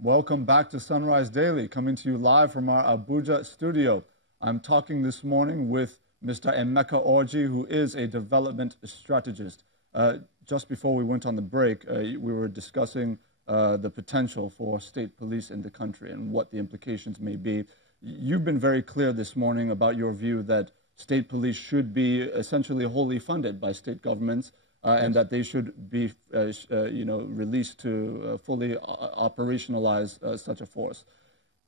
Welcome back to Sunrise Daily, coming to you live from our Abuja studio. I'm talking this morning with Mr. Emeka Orjih, who is a development strategist. Just before we went on the break, we were discussing the potential for state police in the country and what the implications may be. You've been very clear this morning about your view that state police should be essentially wholly funded by state governments, and that they should be, released to fully operationalize such a force.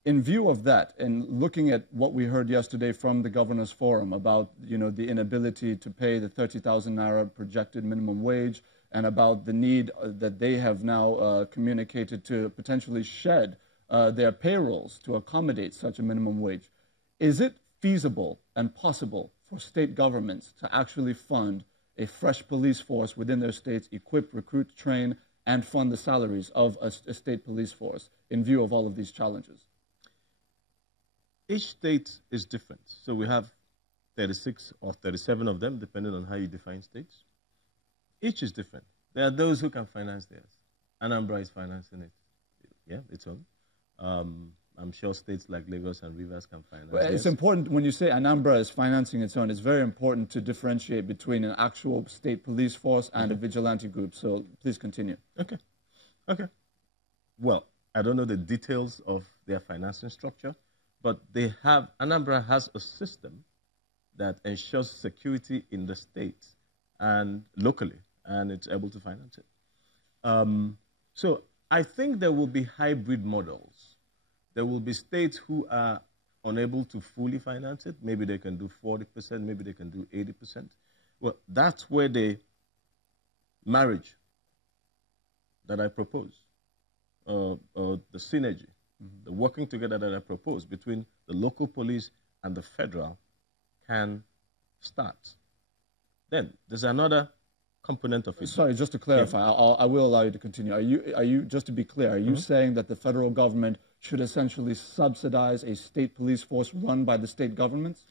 In view of that, and looking at what we heard yesterday from the Governors Forum about, the inability to pay the 30,000 naira projected minimum wage, and about the need that they have now communicated to potentially shed their payrolls to accommodate such a minimum wage, is it feasible and possible for state governments to actually fund a fresh police force within their states, equip, recruit, train, and fund the salaries of a state police force in view of all of these challenges? Each state is different. So we have 36 or 37 of them, depending on how you define states. Each is different. There are those who can finance theirs. Anambra is financing it. Yeah, its own. I'm sure states like Lagos and Rivers can finance it. It's important, when you say Anambra is financing its own, it's very important to differentiate between an actual state police force and a vigilante group. So please continue. Okay. Well, I don't know the details of their financing structure, but Anambra has a system that ensures security in the state and locally, and it's able to finance it. So I think there will be hybrid models. There will be states who are unable to fully finance it. Maybe they can do 40%, maybe they can do 80%. Well, that's where the marriage that I propose, or the synergy, the working together that I propose between the local police and the federal can start. Then there's another component of it. Sorry, just to clarify, I will allow you to continue. Are you just to be clear, are you saying that the federal government should essentially subsidize a state police force run by the state governments?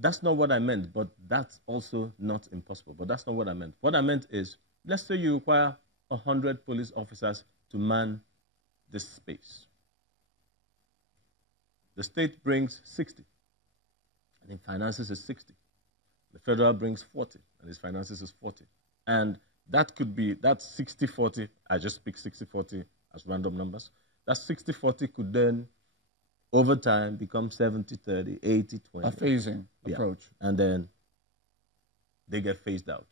That's not what I meant, but that's also not impossible. But that's not what I meant. What I meant is, let's say you require 100 police officers to man this space. The state brings 60, and it finances is 60. The federal brings 40, and its finances is 40. And that could be, that's 60-40. I just pick 60-40 as random numbers. That 60-40 could then, over time, become 70-30, 80-20. A phasing approach. And then they get phased out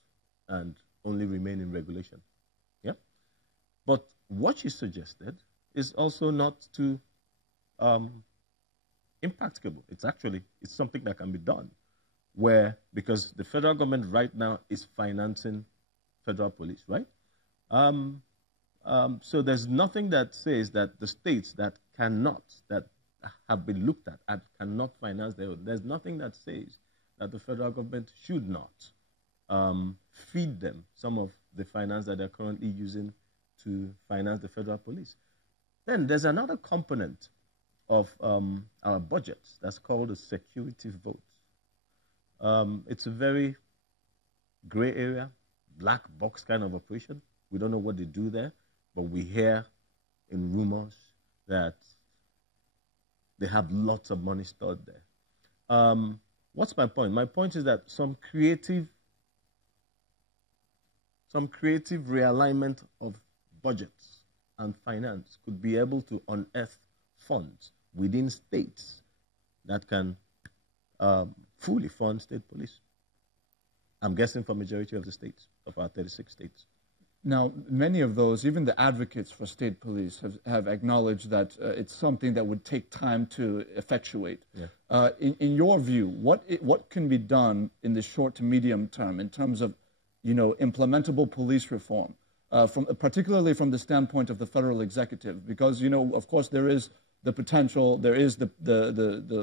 and only remain in regulation. Yeah? But what you suggested is also not too impracticable. It's something that can be done. Because the federal government right now is financing federal police, right? So there's nothing that says that the states that have been looked at and cannot finance their own, there's nothing that says that the federal government should not feed them some of the finance that they're currently using to finance the federal police. Then there's another component of our budgets that's called a security vote. It's a very gray area, black box kind of operation. We don't know what they do there, but we hear in rumors that they have lots of money stored there. What's my point? My point is that some creative realignment of budgets and finance could be able to unearth funds within states that can fully fund state police. I'm guessing for majority of the states, of our 36 states. Now, many of those, even the advocates for state police, have acknowledged that it's something that would take time to effectuate. Yeah. In your view, what can be done in the short to medium term in terms of, implementable police reform, particularly from the standpoint of the federal executive? Because, of course, there is the potential, there is the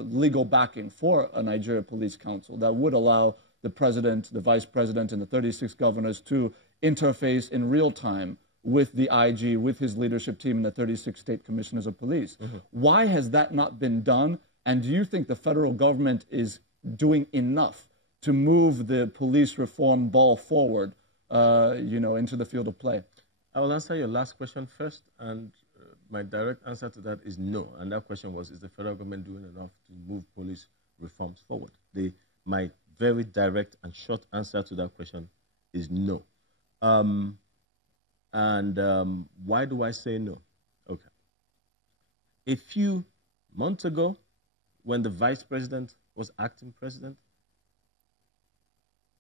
legal backing for a Nigeria Police Council that would allow the president, the vice president, and the 36 governors to interface in real time with the IG, with his leadership team, and the 36 state commissioners of police. Why has that not been done? And do you think the federal government is doing enough to move the police reform ball forward, into the field of play? I will answer your last question first, and my direct answer to that is no. And that question was, is the federal government doing enough to move police reforms forward? My very direct and short answer to that question is no. Why do I say no? Okay. A few months ago, when the vice president was acting president,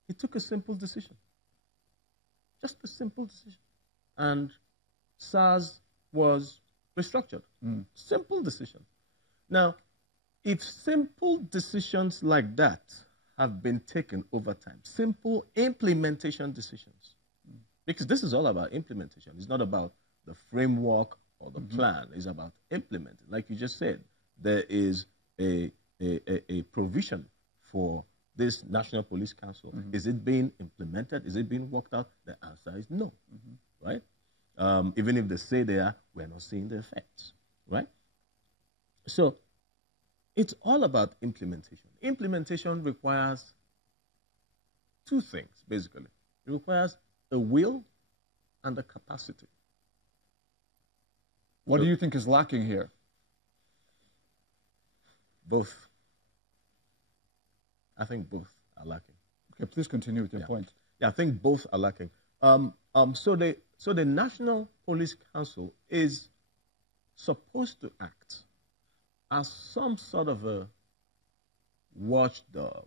he took a simple decision. Just a simple decision. And SARS was restructured. Simple decision. Now, if simple decisions like that have been taken over time, simple implementation decisions, because this is all about implementation. It's not about the framework or the plan. It's about implementing. Like you just said, there is a provision for this National Police Council. Is it being implemented? Is it being worked out? The answer is no, right? Even if they say they are, we're not seeing the effects, right? So it's all about implementation. Implementation requires two things, basically. It requires a will and a capacity. What do you think is lacking here? Both. I think both are lacking. Okay, please continue with your point. Yeah, I think both are lacking. So the National Police Council is supposed to act as some sort of a watchdog,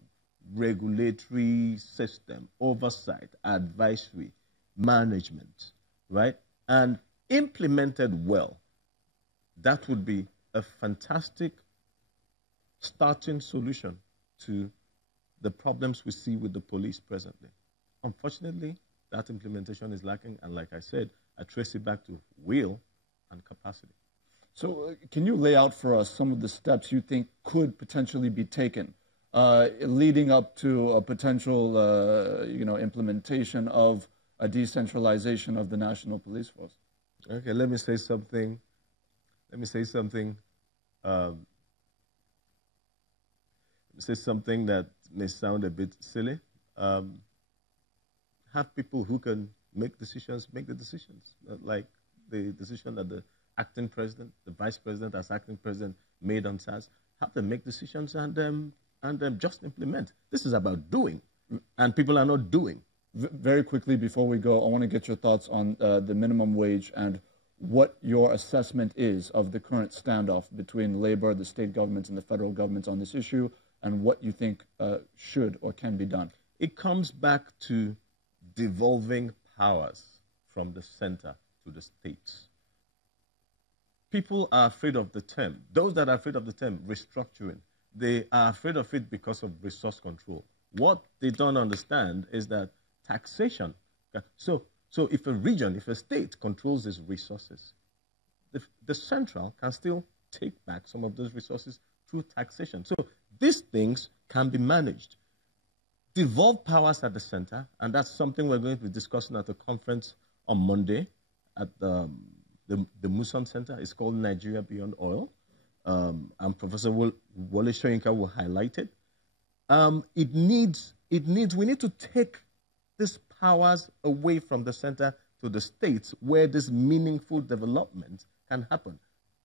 regulatory system, oversight, advisory, management, right? And implemented well, that would be a fantastic starting solution to the problems we see with the police presently. Unfortunately, that implementation is lacking, and like I said, I trace it back to will and capacity. So can you lay out for us some of the steps you think could potentially be taken leading up to a potential implementation of a decentralization of the National Police Force? Okay, let me say something that may sound a bit silly. Have people who can make decisions, make the decisions. Like the decision that the acting president, the vice president as acting president made on SARS, have them make decisions and just implement. This is about doing, and people are not doing. Very quickly before we go, I want to get your thoughts on the minimum wage and what your assessment is of the current standoff between labor, the state governments, and the federal governments on this issue, and what you think should or can be done. It comes back to devolving powers from the center to the states. People are afraid of the term. Those that are afraid of the term restructuring, they are afraid of it because of resource control. What they don't understand is that taxation. So if a region, if a state controls its resources, the central can still take back some of those resources through taxation. So these things can be managed. Devolve powers at the center, and that's something we're going to be discussing at a conference on Monday at the Muson Center. It's called Nigeria Beyond Oil, and Professor Wole Soyinka will highlight it. We need to take these powers away from the center to the states where this meaningful development can happen.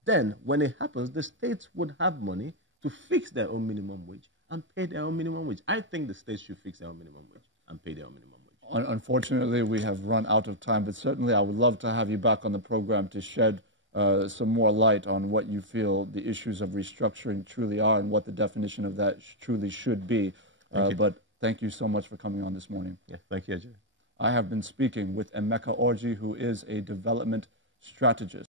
Then, when it happens, the states would have money to fix their own minimum wage and pay their own minimum wage. I think the states should fix their own minimum wage and pay their own minimum wage. Unfortunately, we have run out of time, but certainly I would love to have you back on the program to shed some more light on what you feel the issues of restructuring truly are and what the definition of that truly should be. But thank you so much for coming on this morning. Yeah, thank you, Ajay. I have been speaking with Emeka Orjih, who is a development strategist.